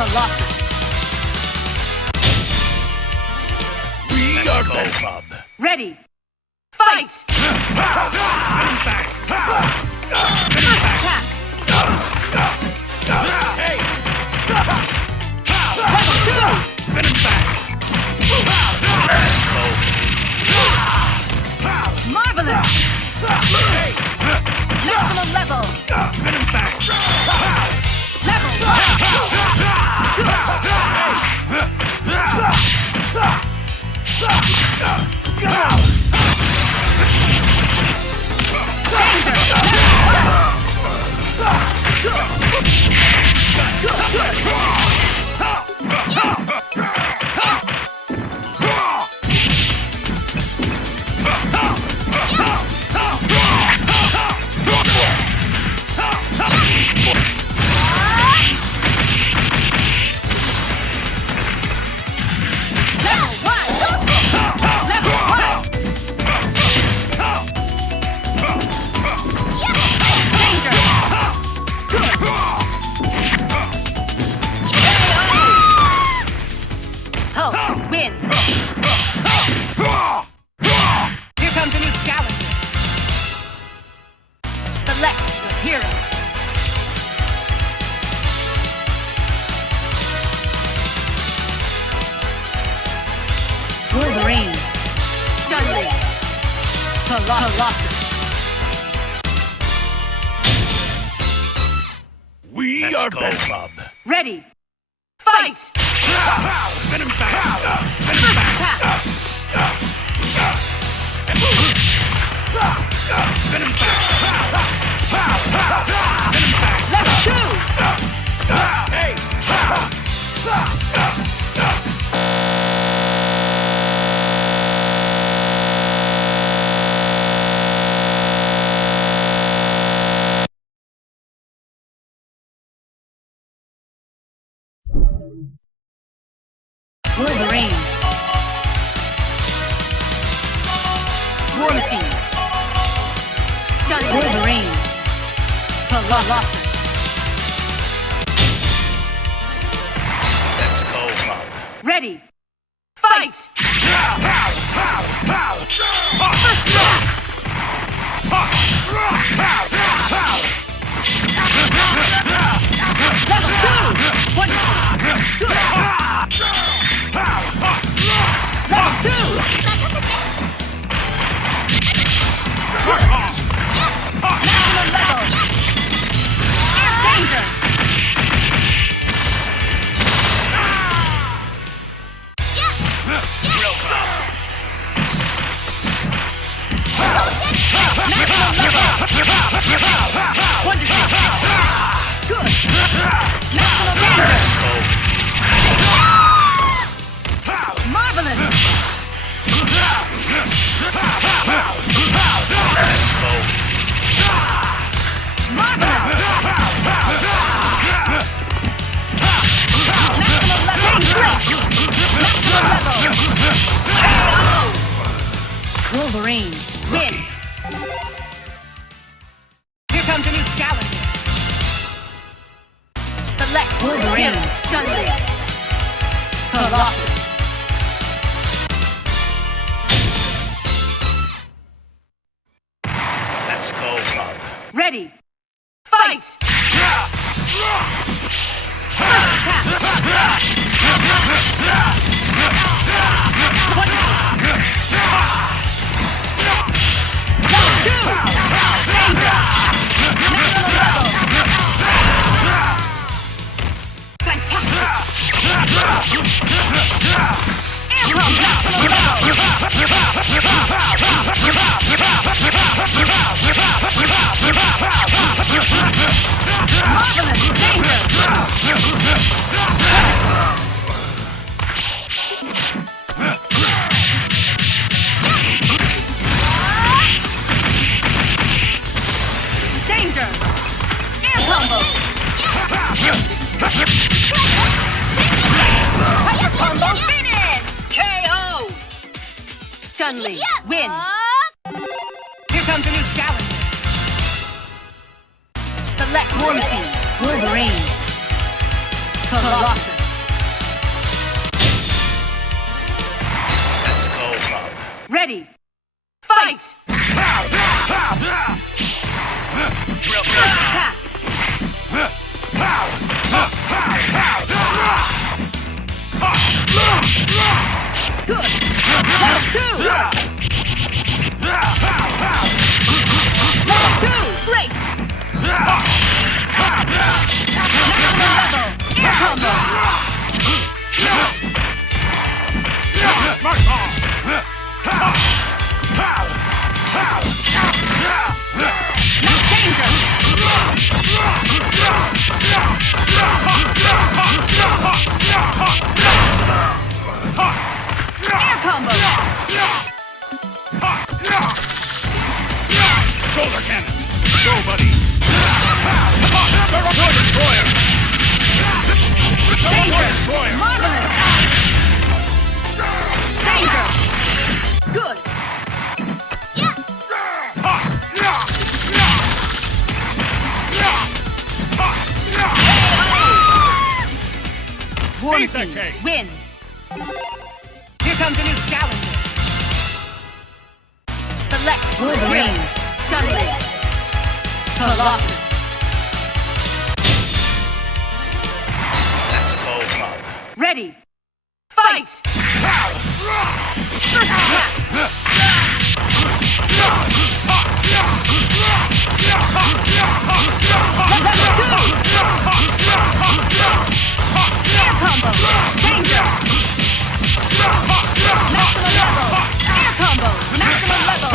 Colossus. We are Go, Bob. Ready. Fight! back. Attack! Hey! Level 2! Venom back. Let's go. Marvelous! Hey! Maximum level! Venom back. Level Colossus. Let's go, Bob. Ready. Fight! Drill, Attack! Good! Level 2! Level 2! Great! Maximum level! Air combo! Max danger! Air combo! Shoulder cannon. Go, buddy. Double destroyer. Double Danger! destroyer. Marvelous! Danger! Good! Warm Piece of team, cake. win! Here comes a new challenger. Select Wolverine, Sunday, Colossus. Let's go, Bob. Ready, fight! First attack! Level 2! Air combo! Danger! Maximum level! Air combo! Maximum level!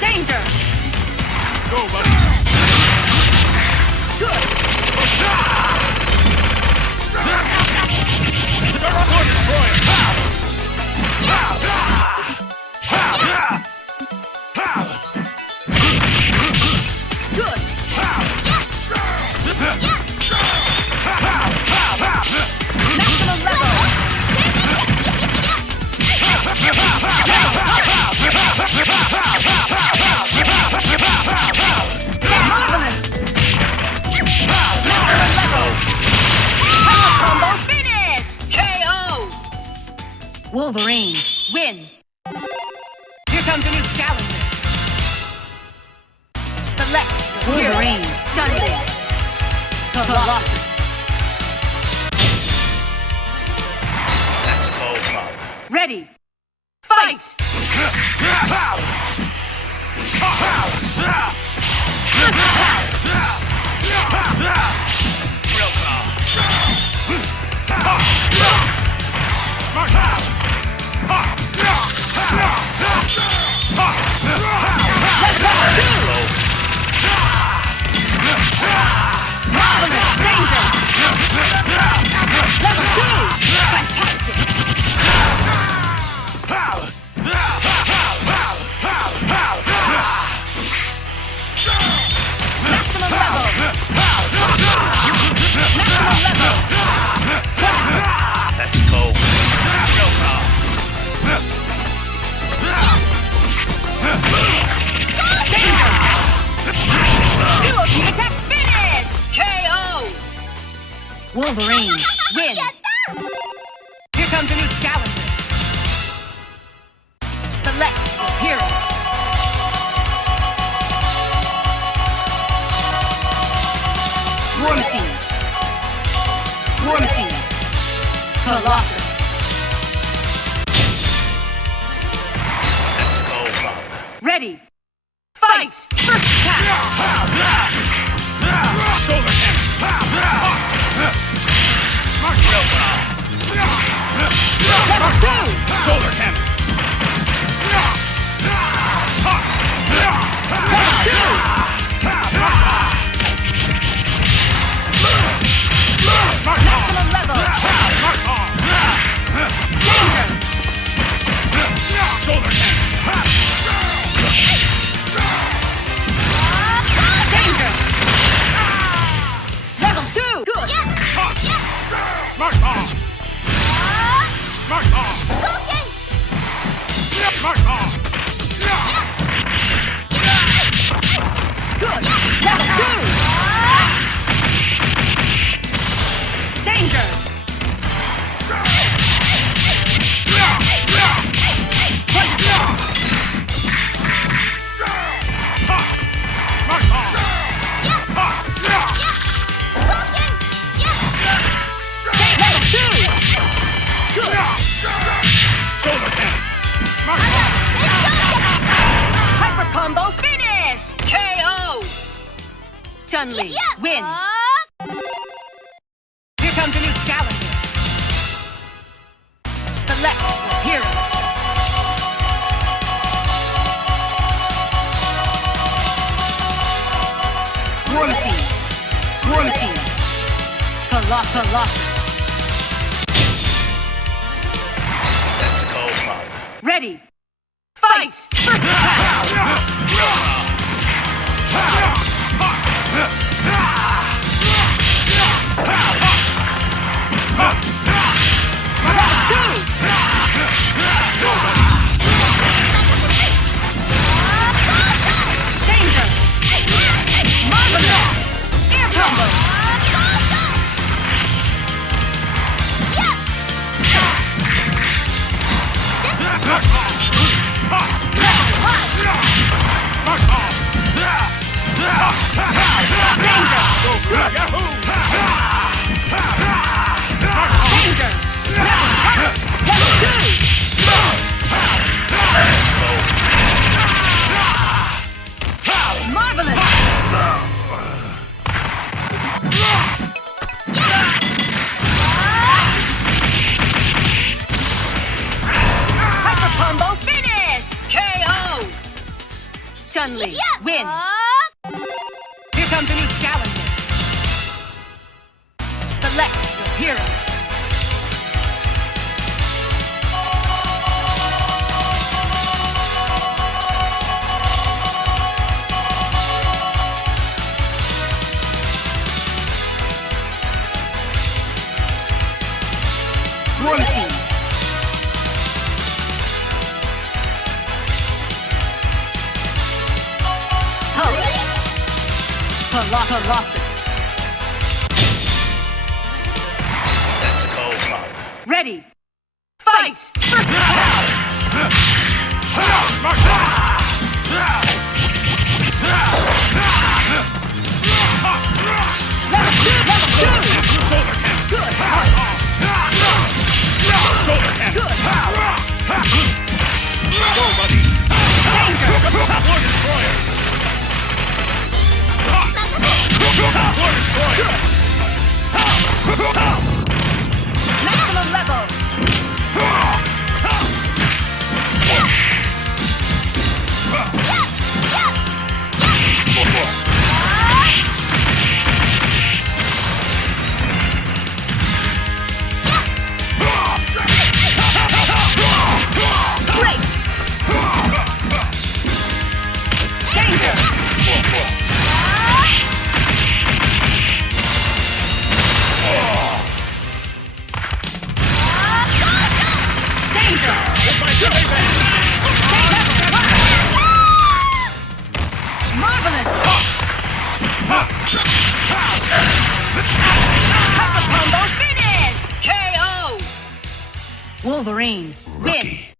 Danger! Go, buddy. Good! Double destroyer. Good! Maximum level! Marvelous! Maximum level! Power combo finish! KO! Wolverine, win! Here comes a new challenger. Select Wolverine, Sunday, Colossus. Let's go, Bob. Ready, fight! Drill, Bob. Marvelous! Danger! Level 2! Fantastic! Maximum level! Maximum level! Let's go. Drill, Bob. Danger! Dual team attack finish! KO! Wolverine, win! Here comes a new challenger. Select hero. War Machine. War Machine. Colossus. Let's go, Bob. Ready. Fight! First attack! Shoulder cannon. Drill, Bob. Level 2! Shoulder cannon. Maximum level! Danger! Shoulder cannon. Danger! Level 2! Good! Mark off. Mark off. combo finish! KO! Chun-Li, win! Here comes a new challenger. Select your hero. One team. Colossus. Let's go, Pop. Ready. Fight! Danger! Marvelous! Air combo! Chun-Li, win! Here comes a new challenger. Select your hero. One team. Colossus. Let's go, Pop. Ready. Fight! Go, buddy. War Destroyer. Maximum level! Great! Danger! Marvelous! Combo finish! KO! Wolverine, win!